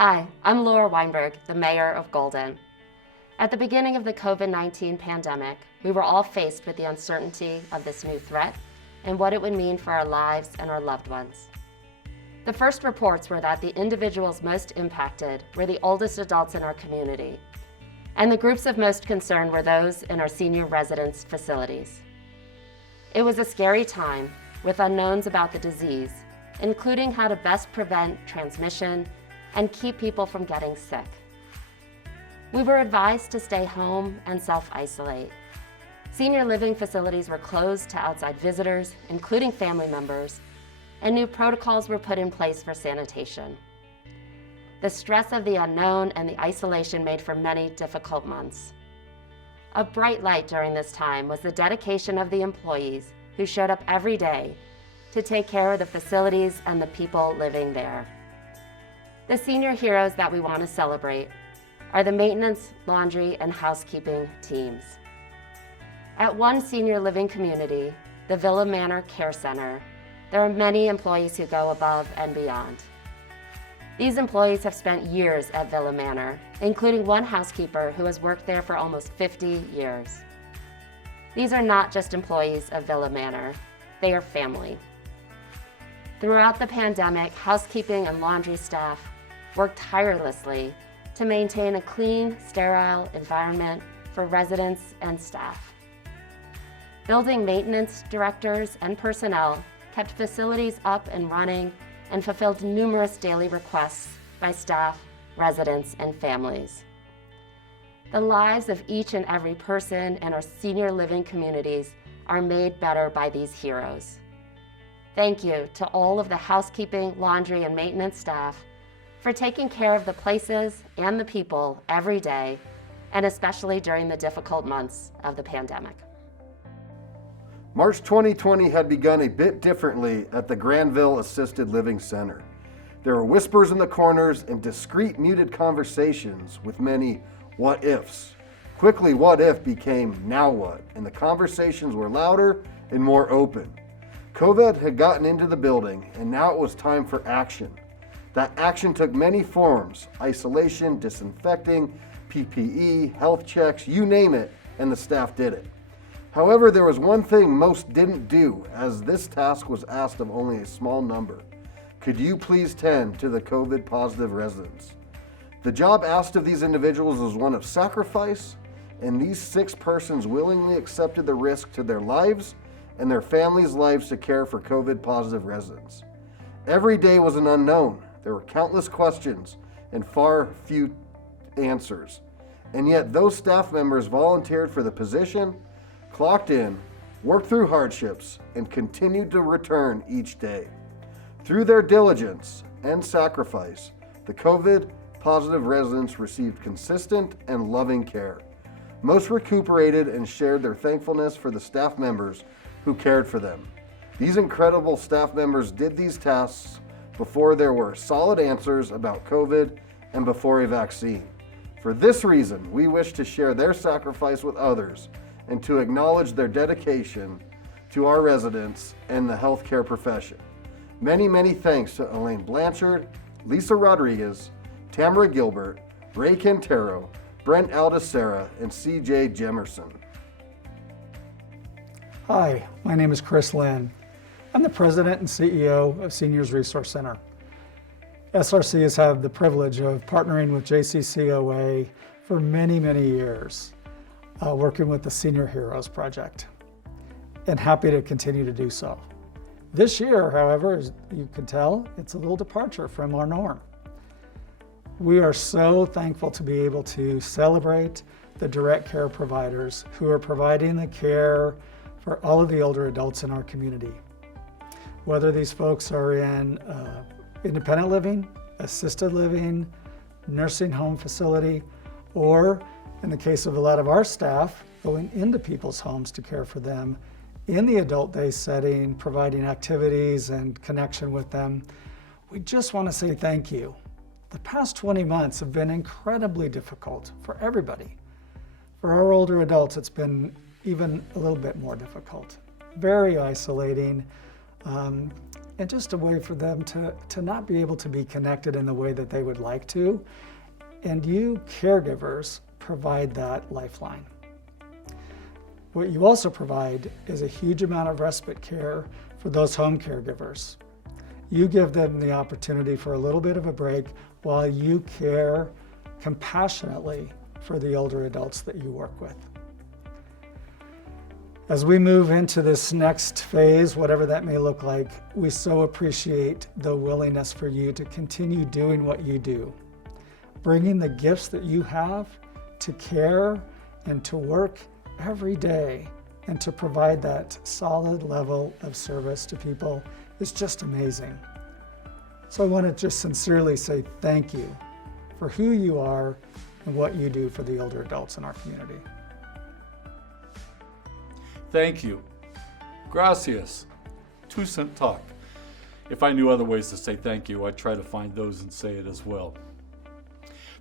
Hi, I'm Laura Weinberg, the mayor of Golden. At the beginning of the COVID-19 pandemic, we were all faced with the uncertainty of this new threat and what it would mean for our lives and our loved ones. The first reports were that the individuals most impacted were the oldest adults in our community, and the groups of most concern were those in our senior residence facilities. It was a scary time with unknowns about the disease, including how to best prevent transmission and keep people from getting sick. We were advised to stay home and self-isolate. Senior living facilities were closed to outside visitors, including family members, and new protocols were put in place for sanitation. The stress of the unknown and the isolation made for many difficult months. A bright light during this time was the dedication of the employees who showed up every day to take care of the facilities and the people living there. The senior heroes that we want to celebrate are the maintenance, laundry, and housekeeping teams. At one senior living community, the Villa Manor Care Center, there are many employees who go above and beyond. These employees have spent years at Villa Manor, including one housekeeper who has worked there for almost 50 years. These are not just employees of Villa Manor, they are family. Throughout the pandemic, housekeeping and laundry staff worked tirelessly to maintain a clean, sterile environment for residents and staff. Building maintenance directors and personnel kept facilities up and running and fulfilled numerous daily requests by staff, residents, and families. The lives of each and every person in our senior living communities are made better by these heroes. Thank you to all of the housekeeping, laundry, and maintenance staff for taking care of the places and the people every day, and especially during the difficult months of the pandemic. March 2020 had begun a bit differently at the Granville Assisted Living Center. There were whispers in the corners and discreet muted conversations with many what ifs. Quickly, what if became now what, and the conversations were louder and more open. COVID had gotten into the building, and now it was time for action. That action took many forms: isolation, disinfecting, PPE, health checks, you name it, and the staff did it. However, there was one thing most didn't do, as this task was asked of only a small number. Could you please tend to the COVID positive residents? The job asked of these individuals was one of sacrifice, and these 6 persons willingly accepted the risk to their lives and their families' lives to care for COVID positive residents. Every day was an unknown. There were countless questions and far few answers. And yet those staff members volunteered for the position, clocked in, worked through hardships, and continued to return each day. Through their diligence and sacrifice, the COVID positive residents received consistent and loving care. Most recuperated and shared their thankfulness for the staff members who cared for them. These incredible staff members did these tasks before there were solid answers about COVID and before a vaccine. For this reason, we wish to share their sacrifice with others and to acknowledge their dedication to our residents and the healthcare profession. Many, many thanks to Elaine Blanchard, Lisa Rodriguez, Tamara Gilbert, Ray Quintero, Brent Aldacera, and CJ Jemerson. Hi, my name is Chris Lynn. I'm the president and CEO of Seniors Resource Center. SRC has had the privilege of partnering with JCCoA for many, many years, working with the Senior Heroes Project, and happy to continue to do so. This year, however, as you can tell, it's a little departure from our norm. We are so thankful to be able to celebrate the direct care providers who are providing the care for all of the older adults in our community. Whether these folks are in independent living, assisted living, nursing home facility, or in the case of a lot of our staff, going into people's homes to care for them in the adult day setting, providing activities and connection with them. We just want to say thank you. The past 20 months have been incredibly difficult for everybody. For our older adults, it's been even a little bit more difficult. Very isolating, and just a way for them to not be able to be connected in the way that they would like to. And you caregivers provide that lifeline. What you also provide is a huge amount of respite care for those home caregivers. You give them the opportunity for a little bit of a break while you care compassionately for the older adults that you work with. As we move into this next phase, whatever that may look like, we so appreciate the willingness for you to continue doing what you do, bringing the gifts that you have to care and to work every day and to provide that solid level of service to people is just amazing. So I want to just sincerely say thank you for who you are and what you do for the older adults in our community. Thank you. Gracias. 2-cent talk. If I knew other ways to say thank you, I'd try to find those and say it as well.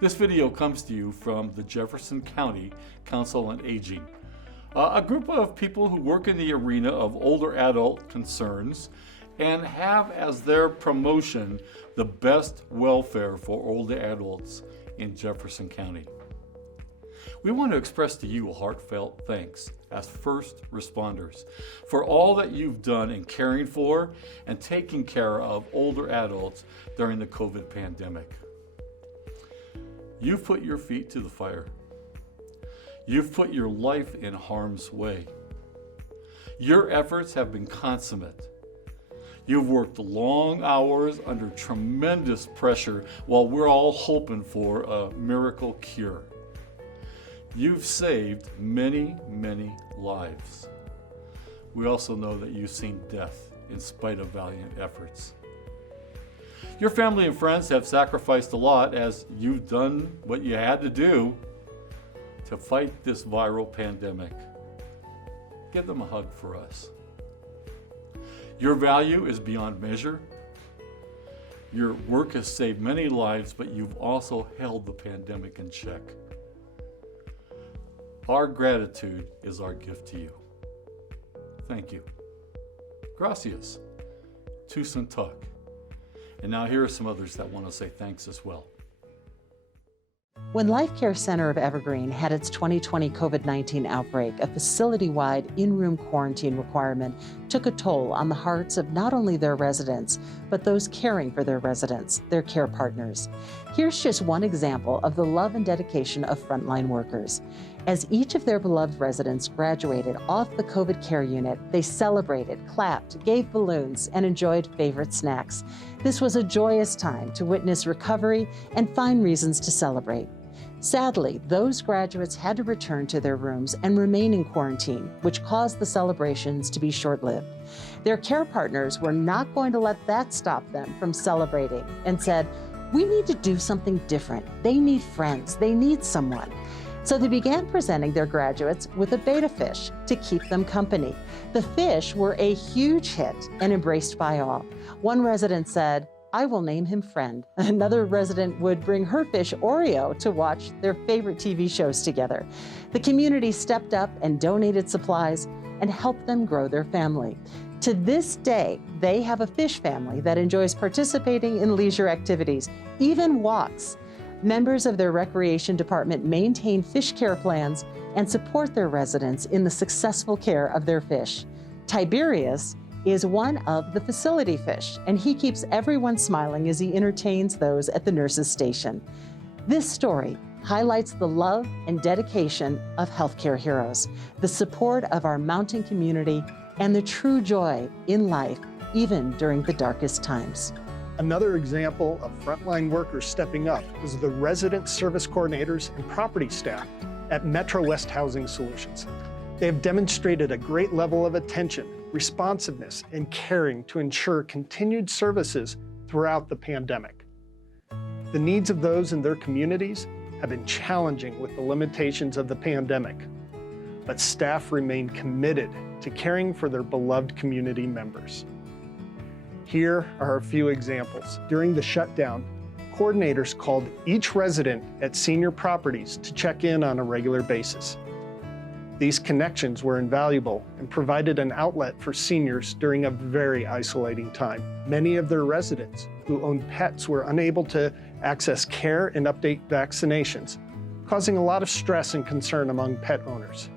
This video comes to you from the Jefferson County Council on Aging, a group of people who work in the arena of older adult concerns and have as their promotion the best welfare for older adults in Jefferson County. We want to express to you a heartfelt thanks as first responders for all that you've done in caring for and taking care of older adults during the COVID pandemic. You've put your feet to the fire. You've put your life in harm's way. Your efforts have been consummate. You've worked long hours under tremendous pressure while we're all hoping for a miracle cure. You've saved many, many lives. We also know that you've seen death in spite of valiant efforts. Your family and friends have sacrificed a lot as you've done what you had to do to fight this viral pandemic. Give them a hug for us. Your value is beyond measure. Your work has saved many lives, but you've also held the pandemic in check. Our gratitude is our gift to you. Thank you. Gracias. 2-cent talk. And now here are some others that want to say thanks as well. When Life Care Center of Evergreen had its 2020 COVID-19 outbreak, a facility-wide in-room quarantine requirement took a toll on the hearts of not only their residents, but those caring for their residents, their care partners. Here's just one example of the love and dedication of frontline workers. As each of their beloved residents graduated off the COVID care unit, they celebrated, clapped, gave balloons, and enjoyed favorite snacks. This was a joyous time to witness recovery and find reasons to celebrate. Sadly, those graduates had to return to their rooms and remain in quarantine, which caused the celebrations to be short-lived. Their care partners were not going to let that stop them from celebrating and said, "We need to do something different. They need friends. They need someone." So they began presenting their graduates with a betta fish to keep them company. The fish were a huge hit and embraced by all. One resident said, "I will name him Friend." Another resident would bring her fish Oreo to watch their favorite TV shows together. The community stepped up and donated supplies and helped them grow their family. To this day, they have a fish family that enjoys participating in leisure activities, even walks. Members of their recreation department maintain fish care plans and support their residents in the successful care of their fish. Tiberius is one of the facility fish, and he keeps everyone smiling as he entertains those at the nurses' station. This story highlights the love and dedication of healthcare heroes, the support of our mountain community, and the true joy in life, even during the darkest times. Another example of frontline workers stepping up is the resident service coordinators and property staff at Metro West Housing Solutions. They have demonstrated a great level of attention, responsiveness, and caring to ensure continued services throughout the pandemic. The needs of those in their communities have been challenging with the limitations of the pandemic, but staff remain committed to caring for their beloved community members. Here are a few examples. During the shutdown, coordinators called each resident at senior properties to check in on a regular basis. These connections were invaluable and provided an outlet for seniors during a very isolating time. Many of their residents who owned pets were unable to access care and update vaccinations, causing a lot of stress and concern among pet owners.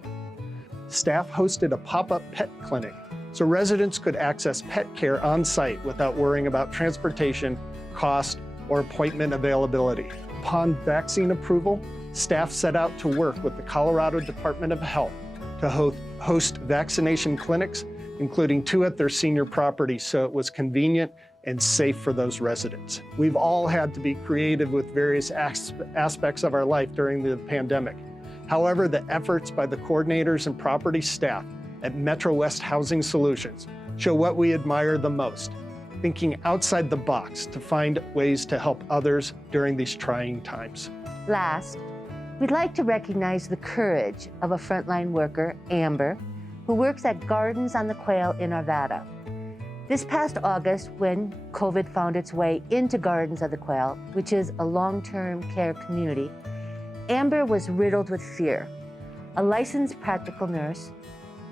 Staff hosted a pop-up pet clinic so residents could access pet care on site without worrying about transportation, cost, or appointment availability. Upon vaccine approval, staff set out to work with the Colorado Department of Health to host vaccination clinics, including 2 at their senior property, so it was convenient and safe for those residents. We've all had to be creative with various aspects of our life during the pandemic. However, the efforts by the coordinators and property staff at Metro West Housing Solutions show what we admire the most, thinking outside the box to find ways to help others during these trying times. Last, we'd like to recognize the courage of a frontline worker, Amber, who works at Gardens on the Quail in Arvada. This past August, when COVID found its way into Gardens of the Quail, which is a long-term care community, Amber was riddled with fear. A licensed practical nurse,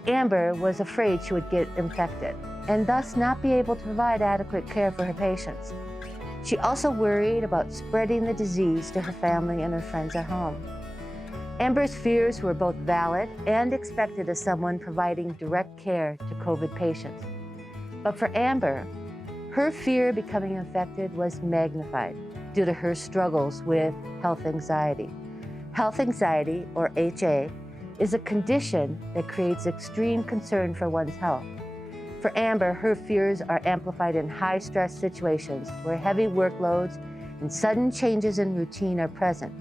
Amber was afraid she would get infected and thus not be able to provide adequate care for her patients. She also worried about spreading the disease to her family and her friends at home. Amber's fears were both valid and expected as someone providing direct care to COVID patients. But for Amber, her fear of becoming infected was magnified due to her struggles with health anxiety. Health anxiety, or HA, is a condition that creates extreme concern for one's health. For Amber, her fears are amplified in high-stress situations where heavy workloads and sudden changes in routine are present.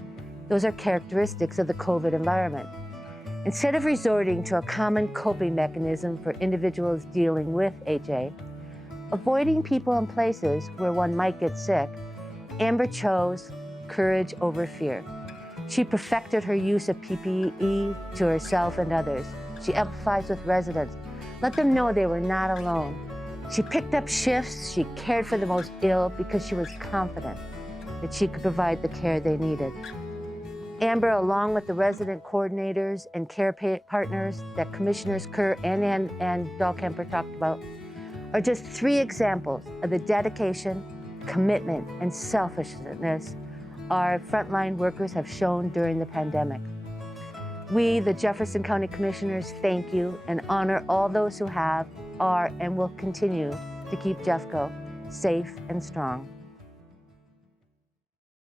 Those are characteristics of the COVID environment. Instead of resorting to a common coping mechanism for individuals dealing with HA, avoiding people and places where one might get sick, Amber chose courage over fear. She perfected her use of PPE to herself and others. She empathized with residents, let them know they were not alone. She picked up shifts, she cared for the most ill because she was confident that she could provide the care they needed. Amber, along with the resident coordinators and care partners that Commissioners Kerr and Dahlkemper talked about, are just 3 examples of the dedication, commitment, and selfishness our frontline workers have shown during the pandemic. We, the Jefferson County Commissioners, thank you and honor all those who have, are, and will continue to keep Jeffco safe and strong.